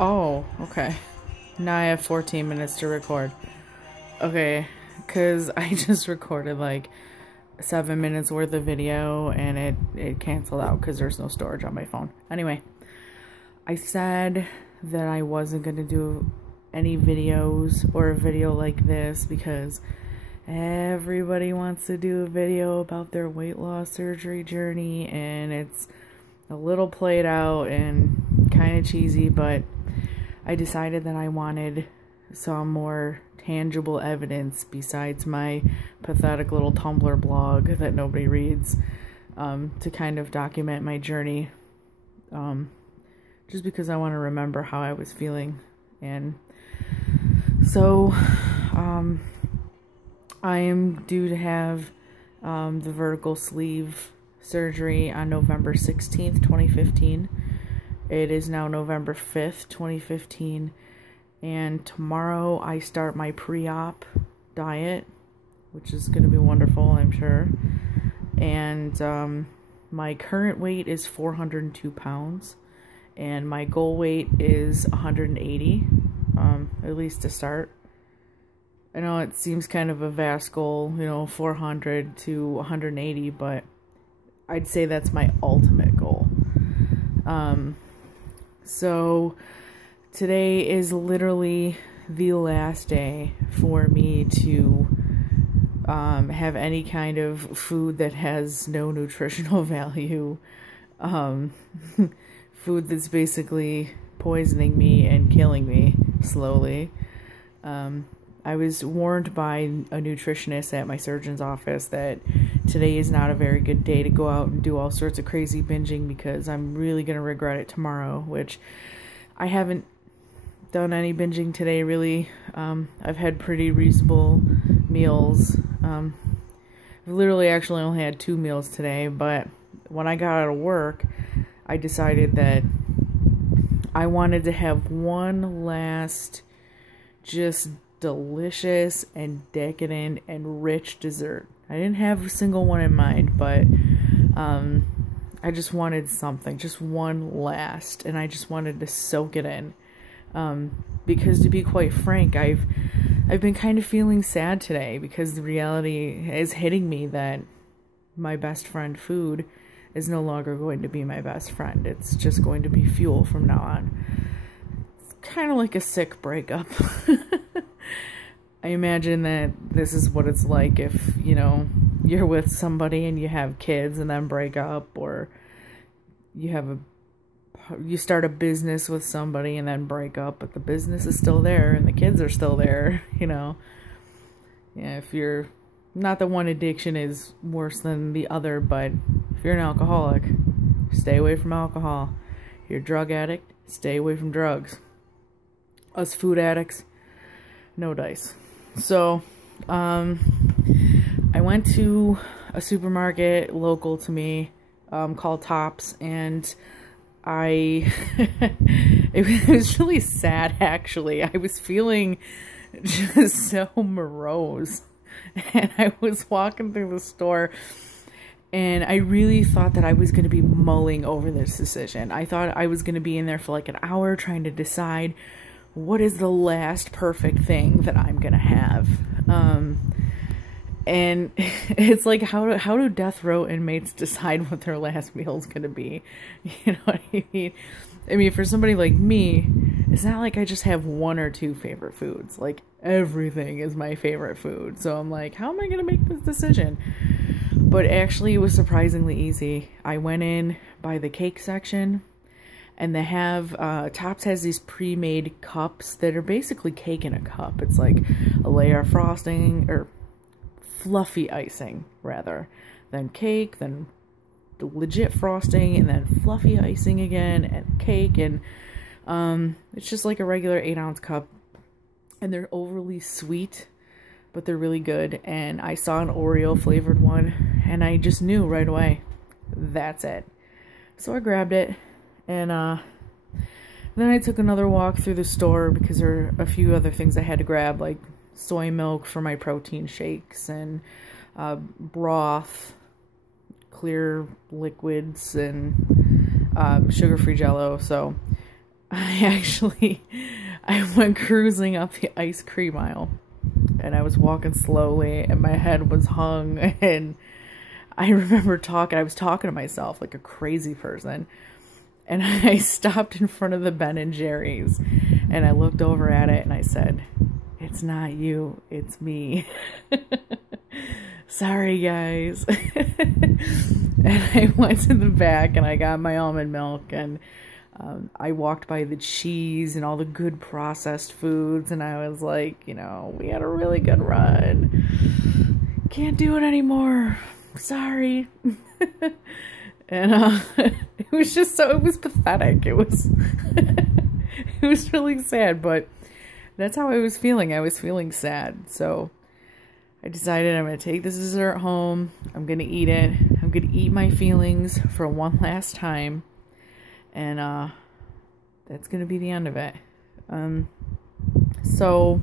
Oh, okay. Now I have 14 minutes to record. Okay, because I just recorded like 7 minutes worth of video and it canceled out because there's no storage on my phone. Anyway, I said that I wasn't going to do any videos or a video like this because everybody wants to do a video about their weight loss surgery journey, and it's a little played out and kind of cheesy, but I decided that I wanted some more tangible evidence besides my pathetic little Tumblr blog that nobody reads, to kind of document my journey, just because I want to remember how I was feeling. And so I am due to have the vertical sleeve surgery on November 16th, 2015. It is now November 5th, 2015, and tomorrow I start my pre-op diet, which is going to be wonderful, I'm sure. And my current weight is 402 pounds, and my goal weight is 180, at least to start. I know it seems kind of a vast goal, 400 to 180, but I'd say that's my ultimate goal. So today is literally the last day for me to have any kind of food that has no nutritional value, food that's basically poisoning me and killing me slowly. I was warned by a nutritionist at my surgeon's office that today is not a very good day to go out and do all sorts of crazy binging because I'm really going to regret it tomorrow, which I haven't done any binging today, really. I've had pretty reasonable meals. I've literally actually only had 2 meals today, but when I got out of work, I decided that I wanted to have one last just delicious and decadent and rich dessert. I didn't have a single one in mind, but I just wanted something, just one last, and I just wanted to soak it in. Because to be quite frank, I've been kind of feeling sad today because the reality is hitting me that my best friend food is no longer going to be my best friend. It's just going to be fuel from now on. It's kind of like a sick breakup. I imagine that this is what it's like if, you're with somebody and you have kids and then break up, or you start a business with somebody and then break up, but the business is still there and the kids are still there, Yeah, if you're not the one addiction is worse than the other, but if you're an alcoholic, stay away from alcohol. If you're a drug addict, stay away from drugs. Us food addicts, no dice. So, I went to a supermarket local to me, called Tops, and it was really sad, actually. I was feeling just so morose, and I was walking through the store, and I really thought that I was going to be mulling over this decision. I thought I was going to be in there for like an hour trying to decide what is the last perfect thing that I'm gonna have. And it's like, how do death row inmates decide what their last meal is gonna be? You know what I mean? I mean, for somebody like me, it's not like I just have 1 or 2 favorite foods. Like, everything is my favorite food. So I'm like, how am I gonna make this decision? But actually, it was surprisingly easy. I went in by the cake section, and they have, Tops has these pre-made cups that are basically cake in a cup. It's like a layer of frosting, or fluffy icing, rather, then cake, then legit frosting, and then fluffy icing again, and cake, and it's just like a regular 8-ounce cup, and they're overly sweet, but they're really good. And I saw an Oreo flavored one, and I just knew right away, that's it. So I grabbed it. And then I took another walk through the store because there are a few other things I had to grab, like soy milk for my protein shakes, and broth, clear liquids, and sugar-free Jell-O. So I went cruising up the ice cream aisle, and I was walking slowly, and my head was hung, and I remember I was talking to myself like a crazy person, and I stopped in front of the Ben and Jerry's, and I looked over at it, and I said, "It's not you, it's me." Sorry, guys. And I went to the back, and I got my almond milk, and I walked by the cheese and all the good processed foods, and I was like, we had a really good run. Can't do it anymore. Sorry. And it was just it was pathetic. It was it was really sad, but that's how I was feeling. I was feeling sad. So I decided I'm going to take this dessert home. I'm going to eat it. I'm going to eat my feelings for one last time. And that's going to be the end of it. So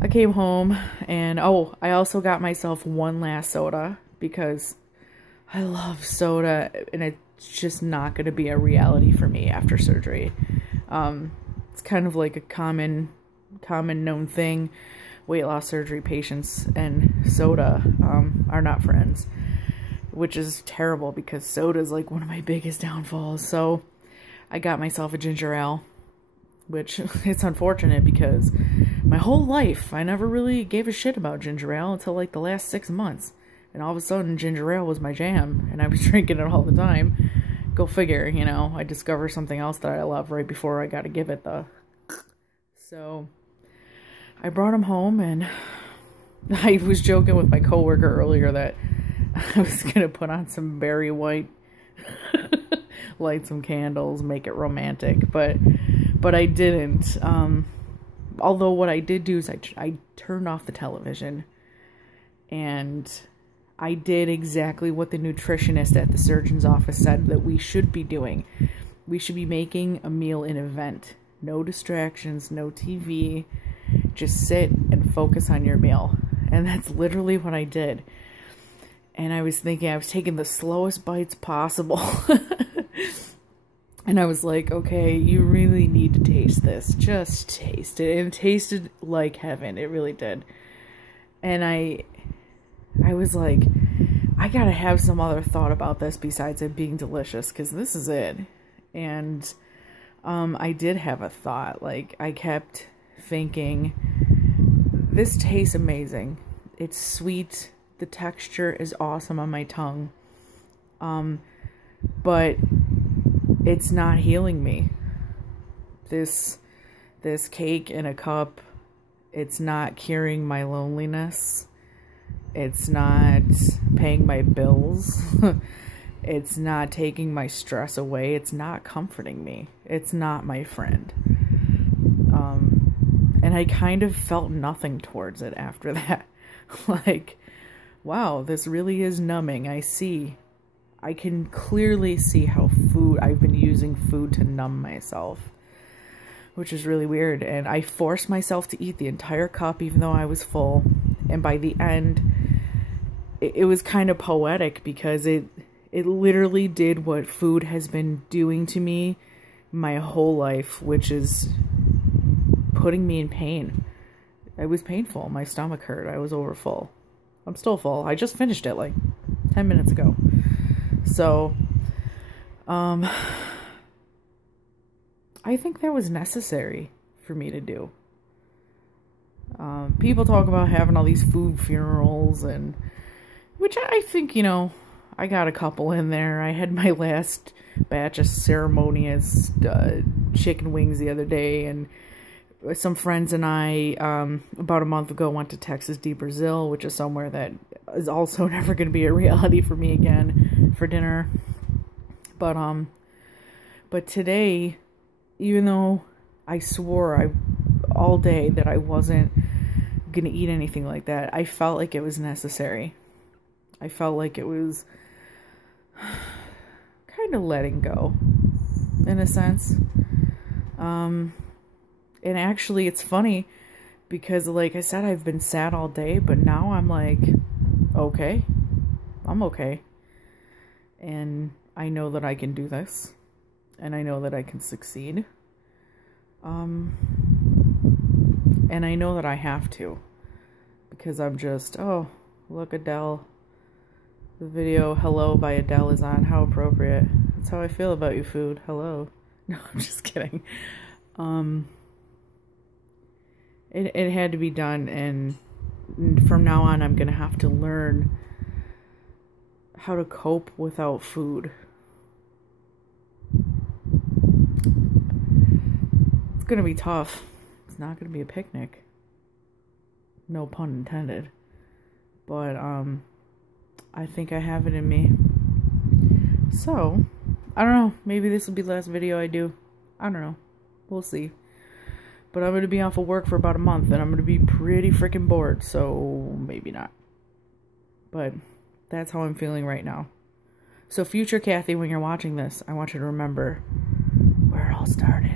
I came home, and I also got myself one last soda because I love soda, and it's just not going to be a reality for me after surgery. It's kind of like a common known thing. Weight loss surgery patients and soda are not friends, which is terrible because soda is like one of my biggest downfalls. So I got myself a ginger ale, which it's unfortunate because my whole life I never really gave a shit about ginger ale until like the last 6 months. And all of a sudden ginger ale was my jam, and I was drinking it all the time. Go figure, I discovered something else that I love right before I got to give it the... So I brought him home, and I was joking with my coworker earlier that I was going to put on some Barry White, light some candles, make it romantic, but I didn't. Although what I did do is I turned off the television, and I did exactly what the nutritionist at the surgeon's office said that we should be doing. We should be making a meal an event. No distractions, no TV. Just sit and focus on your meal. And that's literally what I did. And I was thinking I was taking the slowest bites possible. And I was like, okay, you really need to taste this. Just taste it. And it tasted like heaven. It really did. And I was like, I gotta have some other thought about this besides it being delicious, because this is it. And I did have a thought. Like, I kept thinking, this tastes amazing. It's sweet. The texture is awesome on my tongue. But it's not healing me. This cake in a cup, it's not curing my loneliness. It's not paying my bills. It's not taking my stress away. It's not comforting me. It's not my friend. And I kind of felt nothing towards it after that. Like, wow, this really is numbing. I can clearly see how I've been using food to numb myself, which is really weird. And I forced myself to eat the entire cup even though I was full. And by the end, it was kind of poetic because it literally did what food has been doing to me my whole life, which is putting me in pain. It was painful. My stomach hurt. I was over full. I'm still full. I just finished it like 10 minutes ago. So, I think that was necessary for me to do. People talk about having all these food funerals, and which I think, I got a couple in there. I had my last batch of ceremonious chicken wings the other day, and some friends and I, about a month ago, went to Texas de Brazil, which is somewhere that is also never going to be a reality for me again, for dinner. But today, even though I swore all day that I wasn't going to eat anything like that, I felt like it was necessary. I felt like it was kind of letting go, in a sense. And actually, it's funny because, like I said, I've been sad all day, but now I'm like, okay, I'm okay. And I know that I can do this. and I know that I can succeed. And I know that I have to, because I'm just, oh, look, Adele. The video Hello by Adele is on. How appropriate. That's how I feel about you, food. Hello. No, I'm just kidding. It had to be done, and from now on I'm going to have to learn how to cope without food. It's going to be tough. It's not going to be a picnic. No pun intended. But, I think I have it in me. So, I don't know. Maybe this will be the last video I do. I don't know. We'll see. But I'm going to be off of work for about a month, and I'm going to be pretty freaking bored, so maybe not. But that's how I'm feeling right now. So future Kathy, when you're watching this, I want you to remember where it all started.